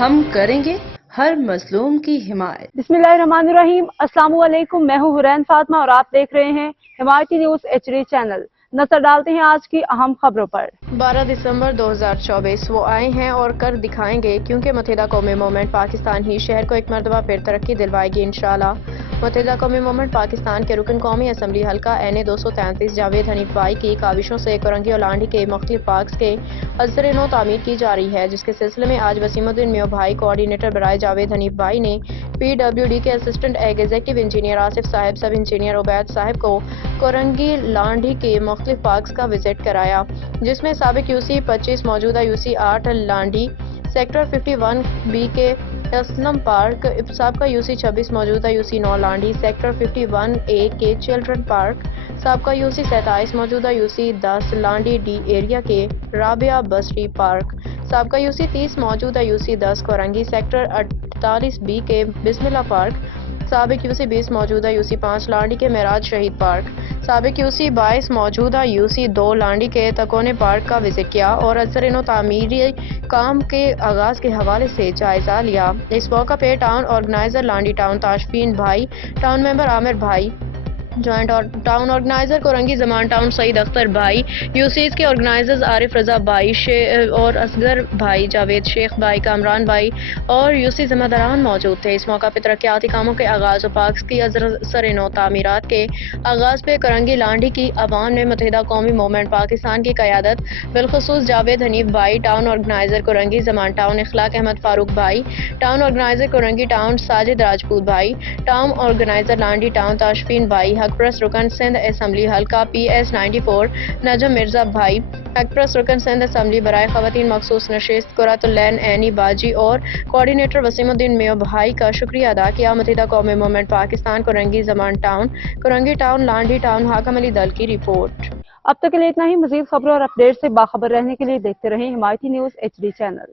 ہم کریں گے ہر مظلوم کی حمایت۔ بسم اللہ الرحمن الرحیم۔ السلام علیکم، میں ہوں حرین فاطمہ اور آپ دیکھ رہے ہیں حمایتی نیوز HD چینل۔ نظر ڈالتے ہیں آج کی اہم خبروں پر۔ 12 دسمبر 2024 وہ آئے ہیں اور کر دکھائیں گے، کیونکہ متحدہ قومی موومنٹ پاکستان ہی شہر کو ایک مرتبہ پھر ترقی دلوائے گی انشاءاللہ۔ متحدہ قومی موومنٹ پاکستان کے رکن قومی اسمبلی حلقہ NA 233 جاوید حنیف بھائی کی کاوشوں سے کرنگی اور لانڈھی کے مختلف پارکس کے ازسر نو تعمیر کی جا رہی ہے، جس کے سلسلے میں آج وسیم الدین میو بھائی کوآرڈینیٹر برائے جاوید حنیف بھائی نے PWD کے اسسٹنٹ ایگزیکٹو انجینئر آصف صاحب، سب انجینئر عبید صاحب کو کرنگی لانڈھی کے مختلف پارکس کا وزٹ کرایا، جس میں سابق UC 25 موجودہ UC 8 لانڈھی، سیکٹر 51B کے اسلم پارک، سابقہ UC 26 موجودہ UC 9 لانڈھی، سیکٹر 51A کے چلڈرن پارک، سابقہ UC 27 موجودہ UC 10 لانڈھی D ایریا کے رابعہ بسری پارک، سابقہ UC 30 موجودہ UC 10 کرنگی، سیکٹر 48B کے بسم اللہ پارک، سابق UC 20 موجودہ UC 5 لانڈھی کے معراج شہید پارک، سابق UC 22 موجودہ UC 2 لانڈھی کے تکونے پارک کا وزٹ کیا اور ازسر نو تعمیری کام کے آغاز کے حوالے سے جائزہ لیا۔ اس موقع پہ town organiser Landhi town Tashfeen بھائی، ٹاؤن ممبر عامر بھائی، جوائنٹ ٹاؤن آرگنائزر کرنگی زمان ٹاؤن سعید اختر بھائی، UCs کے آرگنائزرز عارف رضا بھائی اور اصغر بھائی، جاوید شیخ بھائی، کامران بھائی اور UC ذمہ داران موجود تھے۔ اس موقع پہ ترقیاتی کاموں کے آغاز اور پارکس کی ازسر نو تعمیرات کے آغاز پہ کرنگی لانڈھی کی عوام نے متحدہ قومی موومنٹ پاکستان کی قیادت بالخصوص جاوید حنیف بھائی، ٹاؤن آرگنائزر کرنگی زمان ٹاؤن اخلاق احمد فاروق بھائی، town organiser Korangi town Sajid Rajput بھائی، town organiser Landhi town Tashfeen بھائی، حق پرست رکن سندھ اسمبلی حلقہ PS 94 نجم مرزا بھائی، حق پرست رکن سندھ اسمبلی برائے خواتین مخصوص نشست قرۃ العین عینی باجی اور کوآرڈینیٹر وسیم الدین میو بھائی کا شکریہ ادا کیا۔ متحدہ قومی موومنٹ پاکستان کرنگی زمان town, Korangi town, Landhi town, حاکم علی دل کی رپورٹ۔ اب تک کے لیے اتنا ہی۔ مزید خبروں اور اپڈیٹ سے باخبر رہنے کے لیے دیکھتے رہیں حمایتی نیوز HD چینل۔